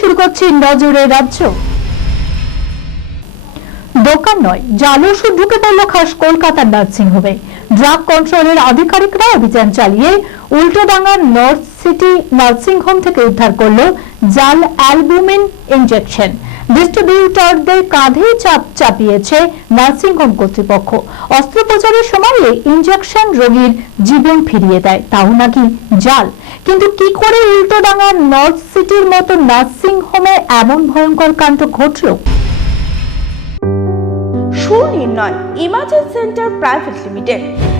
শুরু করছি নজরে রাজ্য। দোকান নয়, জাল ওষুধ ঢুকে পড়ল খাস কলকাতার নার্সিং হোমে ড্রাগ কন্ট্রোলের আধিকারিকরা অভিযান চালিয়ে উল্টোডাঙ্গার নর্থ সিটি নার্সিং হোম থেকে উদ্ধার করল জাল অ্যালবুমিন ইনজেকশন। ডিস্ট্রিবিউটরদের কাঁধে চাপ চাপিয়েছে নার্সিং হোম কর্তৃপক্ষ। অস্ত্রোপচারের সময় ইনজেকশন রোগীর জীবন ফিরিয়ে দেয়। তাও নাকি জাল। কিন্তু কি করে উল্টোডাঙ্গার নর্থ সিটির মতো নার্সিং হোমে এমন ভয়ঙ্কর কাণ্ড ঘটল? Sunirnoy imaging centre private limited.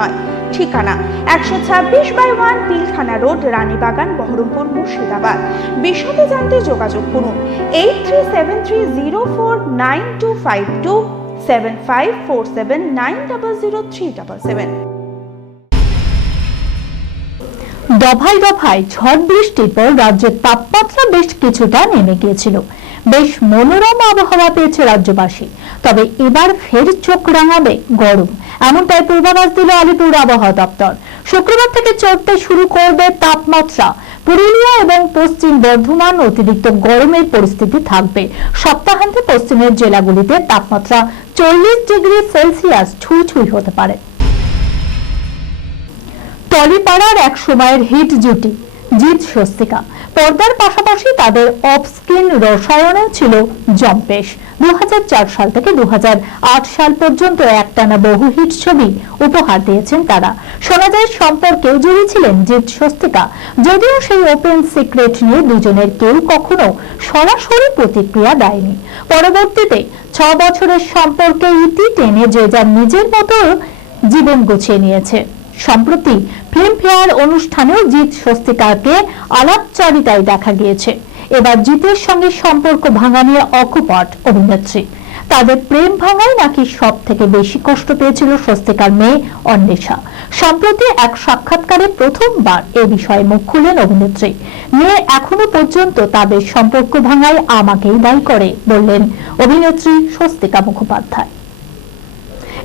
সুনির্ণয় ঠিকানা একশো ছাব্বিশ by one Pilkhana road, Ranibagan, Baharampur, Murshidabad. বিশদে জানতে যোগাযোগ করুন eight three seven three zero four nine two five two seven five four seven nine double zero three double seven. দফায় দফায় ঝড় বৃষ্টির পর রাজ্যের তাপমাত্রা বেশ কিছুটা নেমে গিয়েছিল। বেশ মনোরম আবহাওয়া পেয়েছে রাজ্যবাসী। তবে এবার ফের চোখ রাঙাবে গরম, এমনটাই পূর্বাভাস দিল আলিপুর আবহাওয়া দপ্তর। শুক্রবার থেকে চড়তে শুরু করবে তাপমাত্রা। পুরুলিয়া এবং পশ্চিম বর্ধমান অতিরিক্ত গরমের পরিস্থিতি থাকবে। সপ্তাহান্তে পশ্চিমের জেলাগুলিতে তাপমাত্রা চল্লিশ ডিগ্রি সেলসিয়াস ছুঁই হতে পারে। টলিপাড়ার এক সময়ের হিট জুটি, জিৎ স্বস্তিকা। পর্দার পাশাপাশি তাদের অফ স্ক্রিন রসায়নেও ছিল জম্পেশ। দুহাজার চার সাল থেকে দুহাজার আট সাল পর্যন্ত একটানা বহু হিট ছবি উপহার দিয়েছেন তারা। শোনা যায় সম্পর্কেও জড়িয়েছিলেন জিৎ স্বস্তিকা। যদিও সেই ওপেন সিক্রেট নিয়ে দুজনের কেউ কখনো সরাসরি প্রতিক্রিয়া দেয়নি। পরবর্তীতে ছ বছরের সম্পর্কে ইতি টেনে যে যার নিজের মতো জীবন গুছিয়ে নিয়েছে। সম্প্রতি ফিল্মফেয়ার অনুষ্ঠানেও জিৎ স্বস্তিকাকে আলাপচারিতায় দেখা গিয়েছে। এবার জিতের সঙ্গে সম্পর্ক ভাঙা নিয়ে অকুপট অভিনেত্রী। তাদের প্রেম ভাঙায় নাকি সব থেকে বেশি কষ্ট পেয়েছিল স্বস্তিকার মেয়ে অন্বেষা। সম্প্রতি এক সাক্ষাৎকারে প্রথমবার এ বিষয়ে মুখ খুললেন অভিনেত্রী। মেয়ে এখনও পর্যন্ত তাদের সম্পর্ক ভাঙায় আমাকেই দায়ী করে বললেন অভিনেত্রী স্বস্তিকা মুখোপাধ্যায়।